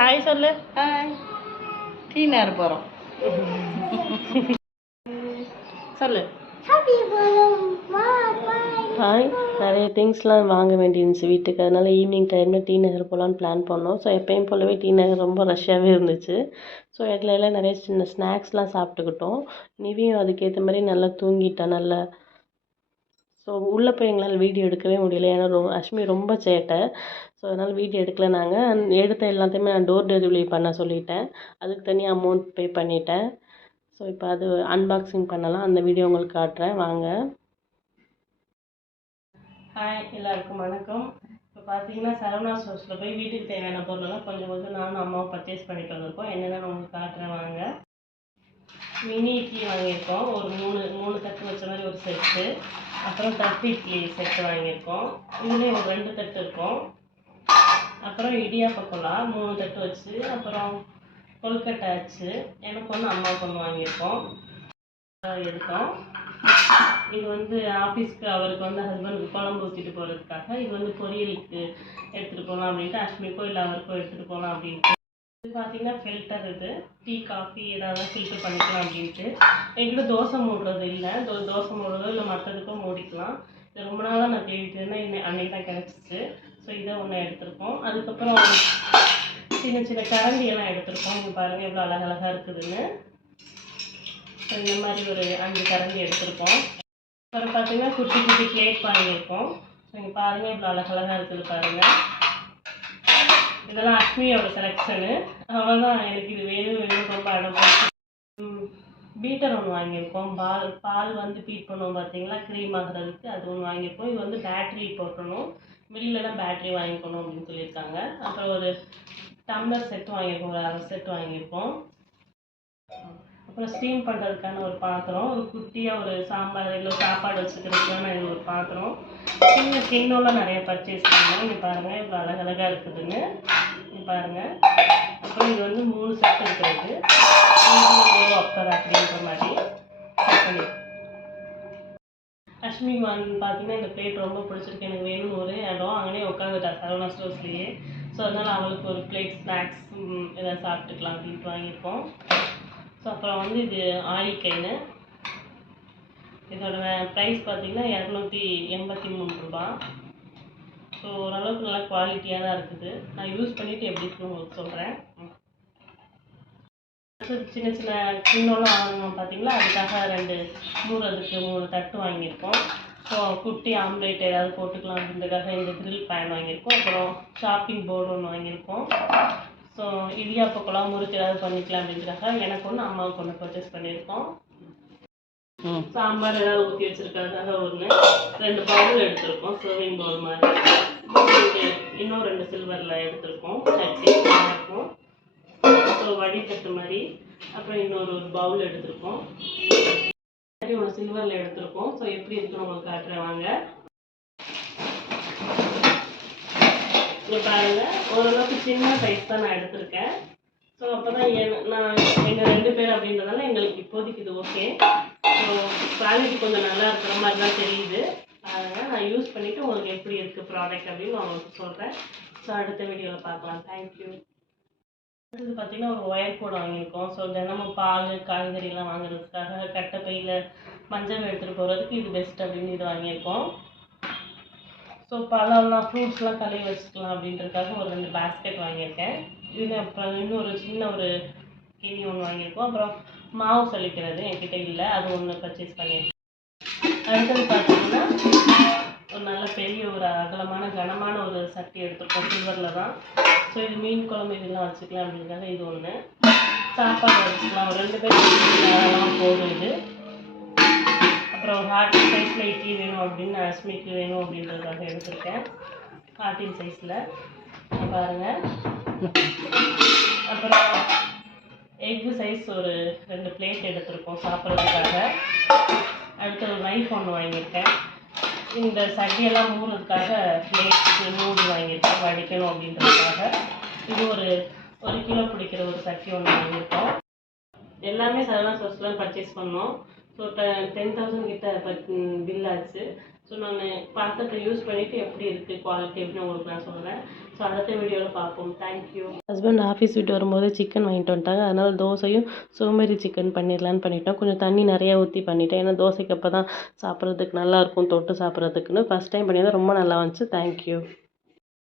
Hi சொல்லு. Hi. Tea நேரம் போகிறோம். சொல்லு. ஹாய். நிறைய திங்ஸ்லாம் வாங்க வேண்டியிருந்துச்சு வீட்டுக்கு. அதனால் ஈவினிங் டைமில் டீ நகர் போகலான்னு பிளான் பண்ணோம். ஸோ எப்பயும் போலவே டீ நகர் ரொம்ப ரஷ்ஷாகவே இருந்துச்சு. ஸோ இடையில எல்லாம் நிறைய சின்ன ஸ்நாக்ஸ்லாம் சாப்பிட்டுக்கிட்டோம். நிவியும் அதுக்கேற்ற மாதிரி நல்லா தூங்கிட்டான் நல்லா. ஸோ உள்ளே போய் எங்களால் வீடியோ எடுக்கவே முடியல. ஏன்னா அஷ்மி ரொம்ப சேட்டை. ஸோ அதனால் வீடியோ எடுக்கல. நாங்கள் எடுத்த எல்லாத்தையுமே நான் டோர் டெலிவரி பண்ண சொல்லிட்டேன். அதுக்கு தனியாக அமௌண்ட் பே பண்ணிட்டேன். ஸோ இப்போ அது அன்பாக்சிங் பண்ணலாம். அந்த வீடியோ உங்களுக்கு காட்டுறேன் வாங்க. ஹாய், எல்லாருக்கும் வணக்கம். இப்போ பார்த்தீங்கன்னா சரவணா ஸ்டோர்ஸில் போய் வீட்டுக்கு தேவையான பொருளெல்லாம் கொஞ்சம் நானும் அம்மாவும் பர்ச்சேஸ் பண்ணிட்டு வந்திருக்கோம். என்னென்ன உங்களுக்கு காட்டுறேன் வாங்க. மினி இட்லி வாங்கியிருக்கோம். ஒரு மூணு தட்டு வச்ச மாதிரி ஒரு செட்டு. அப்புறம் தட்டு இட்லி செட்டு வாங்கியிருக்கோம். இதுலேயே ஒரு 2 தட்டு இருக்கும். அப்புறம் இடியாப்ப குழா 3 தட்டு வச்சு, அப்புறம் கொழுக்கட்டை ஆச்சு. எனக்கு ஒன்று அம்மாவுக்கு ஒன்று வாங்கியிருக்கோம் எடுத்தோம். இது ஆஃபீஸ்க்கு அவருக்கு ஹஸ்பண்டுக்கு குழம்பு ஊற்றிட்டு போகிறதுக்காக. இது பொரியலுக்கு எடுத்துகிட்டு போகலாம் அப்படின்ட்டு, அஷ்மிக்கோ இல்லை அவருக்கோ எடுத்துகிட்டு போகலாம் அப்படின்ட்டு. இது பார்த்தீங்கன்னா ஃபில்டர். இது டீ காஃபி ஏதாவது ஃபில்டர் பண்ணிக்கலாம் அப்படின்ட்டு. எங்கிட்ட தோசை மூடுறது இல்லை. தோசை மூடுறதோ இல்லை மற்றதுக்கோ மூடிக்கலாம். இது ரொம்ப நாளாக நான் தேடிட்டு இருந்தேன். அன்னைக்கு தான் கிடச்சிச்சு. ஸோ இதை ஒன்று எடுத்திருக்கோம். அதுக்கப்புறம் சின்ன சின்ன கரண்டியெல்லாம் எடுத்திருக்கோம். இங்கே பாருங்கள் எவ்வளோ அழகழகாக இருக்குதுன்னு. இந்த மாதிரி ஒரு 5 கரண்டி எடுத்திருக்கோம். அப்புறம் பார்த்தீங்கன்னா குட்டி குட்டி பிளேட் வாங்கியிருக்கோம். ஸோ இங்கே பாருங்கள் இவ்வளோ அழகழகாக இருக்குது பாருங்கள். இதெல்லாம் அஷ்மியோட செலெக்ஷனு. அவள் தான் எனக்கு இது வேணும் ரொம்ப அடம். பீட்டர் ஒன்று வாங்கியிருக்கோம். பால் பீட் பண்ணுவோம் பார்த்தீங்களா, க்ரீம் ஆகிறதுக்கு. அது ஒன்று வாங்கியிருக்கோம். இது பேட்ரி போட்டணும். வெளியிலலாம் பேட்ரி வாங்கிக்கணும் அப்படின்னு சொல்லியிருக்காங்க. அப்புறம் ஒரு டம்ளர் செட் வாங்கியிருக்கோம். ஒரு 1/2 செட் வாங்கியிருக்கோம். அப்புறம் ஸ்டீம் பண்ணுறதுக்கான ஒரு பாத்திரம். ஒரு குட்டியாக ஒரு சாம்பார் இல்லை சாப்பாடு வச்சுக்கிறதுக்கான இது ஒரு பாத்திரம். சின்ன கிண்ணோலாம் நிறைய பர்ச்சேஸ் பண்ணோம். இங்கே பாருங்கள் இவ்வளோ அழகழகாக இருக்குதுன்னு. இங்கே பாருங்கள். அப்புறம் இது 3 செட் இருக்கிறது. அப்கர் அப்படின்ற மாதிரி செட் பண்ணி அஷ்மிக்கு பார்த்தீங்கன்னா இந்த பிளேட் ரொம்ப பிடிச்சிருக்கு. எனக்கு வேணும்னு ஒரு இடம் அங்கேயே உட்காந்துட்டா சரவணா ஸ்டோர்ஸ்லேயே. ஸோ அதனால் அவளுக்கு ஒரு பிளேட் ஸ்நாக்ஸ் எதாவது சாப்பிட்டுக்கலாம் அப்படின்ட்டு வாங்கியிருக்கோம். ஸோ அப்புறம் இது ஆழிக்கைன்னு. இதோட ப்ரைஸ் பார்த்தீங்கன்னா 283 ரூபா. ஸோ ஓரளவுக்கு நல்லா குவாலிட்டியாக தான் இருக்குது. நான் யூஸ் பண்ணிவிட்டு எப்படி இருக்குன்னு உங்களுக்கு சொல்கிறேன். சின்ன சின்ன கிண்ணோலாம் வாங்கணும் பார்த்தீங்களா, அதுக்காக 2 3 தட்டு வாங்கியிருக்கோம். ஸோ குட்டி ஆம்லேட் ஏதாவது போட்டுக்கலாம் அப்படின்றதுக்காக இந்த கிரில் பேன் வாங்கியிருக்கோம். அப்புறம் ஷாப்பிங் போர்டு ஒன்று வாங்கியிருக்கோம். ஸோ இடியாப்ப குழம்பு முறுக்கு ஏதாவது பண்ணிக்கலாம் அப்படின்றதுக்காக எனக்கு ஒன்று அம்மாவுக்கு ஒன்று பர்ச்சேஸ் பண்ணியிருக்கோம். சாம்பார் ஏதாவது ஊற்றி வச்சுருக்கிறதுக்காக 2 பவுல் எடுத்திருக்கோம். சர்விங் பவுல் மாதிரி. இன்னும் 2 சில்வரில் எடுத்திருக்கோம். சட்னி இருக்கும். அப்புறம் வடித்தட்டு மாதிரி. அப்புறம் இன்னொரு பவுல் எடுத்திருக்கோம். சரி, ஒரு சில்வரில் எடுத்திருக்கோம். ஸோ எப்படி இருக்குன்னு உங்களுக்கு காட்டுறேன் வாங்க. இங்கே பாருங்கள், ஓரளவுக்கு சின்ன சைஸ் தான் நான் எடுத்திருக்கேன். ஸோ அப்போ தான் எங்கள் 2 பேர் அப்படின்றதால எங்களுக்கு இப்போதைக்கு இது ஓகே. ஸோ குவாலிட்டி கொஞ்சம் நல்லா இருக்கிற மாதிரி தான் தெரியுது. அதனால் நான் யூஸ் பண்ணிவிட்டு உங்களுக்கு எப்படி இருக்குது ப்ராடக்ட் அப்படின்னு நான் உங்களுக்கு சொல்கிறேன். ஸோ அடுத்த வீடியோவில் பார்க்கலாம். தேங்க்யூ. அடுத்தது பார்த்தீங்கன்னா ஒரு ஒயர் கூடை வாங்கியிருக்கோம். ஸோ தினமும் பால் காய்கறிலாம் வாங்குறதுக்காக கட்டைப்பையில் மஞ்சள் எடுத்துகிட்டு போகிறதுக்கு இது பெஸ்ட் அப்படின்னு இது வாங்கியிருக்கோம். ஸோ பழம்லாம் ஃப்ரூட்ஸ்லாம் கழுவி வச்சுக்கலாம் அப்படின்றதுக்காக ஒரு 2 பேஸ்கெட் வாங்கியிருக்கேன். இதில் அப்புறம் இன்னொரு சின்ன ஒரு கிணி ஒன்று வாங்கியிருக்கோம். அப்புறம் மாவு சலிக்கிறது என்கிட்ட இல்லை, அது ஒன்று பர்ச்சேஸ் பண்ணியிருக்கேன். அடுத்தது பார்த்தீங்கன்னா ஒரு நல்ல பெரிய ஒரு அகலமான கனமான ஒரு சட்டி எடுத்துருக்கோம். சில்வரில் தான். ஸோ இது மீன் குழம்பு இதெல்லாம் வச்சுக்கலாம் அப்படின்றதுக்காக இது ஒன்று. சாப்பாடு வச்சுக்கலாம், ஒரு 2 பேர் போதும் இது. அப்புறம் ஹார்ட் சைஸில் இட்லி வேணும் அப்படின்னு அஷ்மிக்கு வேணும் அப்படின்றதுக்காக எடுத்திருக்கேன். 14 சைஸில் பாருங்கள். அப்புறம் எக்கு சைஸ் ஒரு 2 பிளேட் எடுத்திருக்கோம் சாப்பிட்றதுக்காக. அடுத்து ஒரு நைஃப் ஒன்று வாங்கியிருக்கேன். இந்த சட்டியெல்லாம் மூடுறதுக்காக பிளேட் மூடி வாங்கியிருக்கேன் வடிக்கணும் அப்படின்றதுக்காக. இது ஒரு கிலோ பிடிக்கிற ஒரு சட்டி ஒன்று வாங்கியிருக்கோம். எல்லாமே சரவணா ஸ்டோர்ஸில் பர்ச்சேஸ் பண்ணோம். ஸோ 10,000 கிட்ட பில் ஆச்சு. ஸோ நான் பாத்திரத்தை யூஸ் பண்ணிவிட்டு எப்படி இருக்குது குவாலிட்டி எப்படின்னு உங்களுக்கு நான் சொல்கிறேன். ஸோ அடுத்த வீடியோவில் பார்ப்போம். தேங்க்யூ. ஹஸ்பண்ட் ஆஃபீஸ் விட்டு வரும்போது சிக்கன் வாங்கிட்டு வந்துட்டாங்க. அதனால் தோசையும் சோம்பேறி சிக்கன் பண்ணிடலான்னு பண்ணிட்டோம். கொஞ்சம் தண்ணி நிறையா ஊற்றி பண்ணிட்டேன். ஏன்னா தோசைக்கு அப்போ தான் சாப்பிட்றதுக்கு நல்லாயிருக்கும், தொட்டு சாப்பிட்றதுக்குன்னு. ஃபஸ்ட் டைம் பண்ணியிருந்தேன், ரொம்ப நல்லா வந்துச்சு. தேங்க்யூ.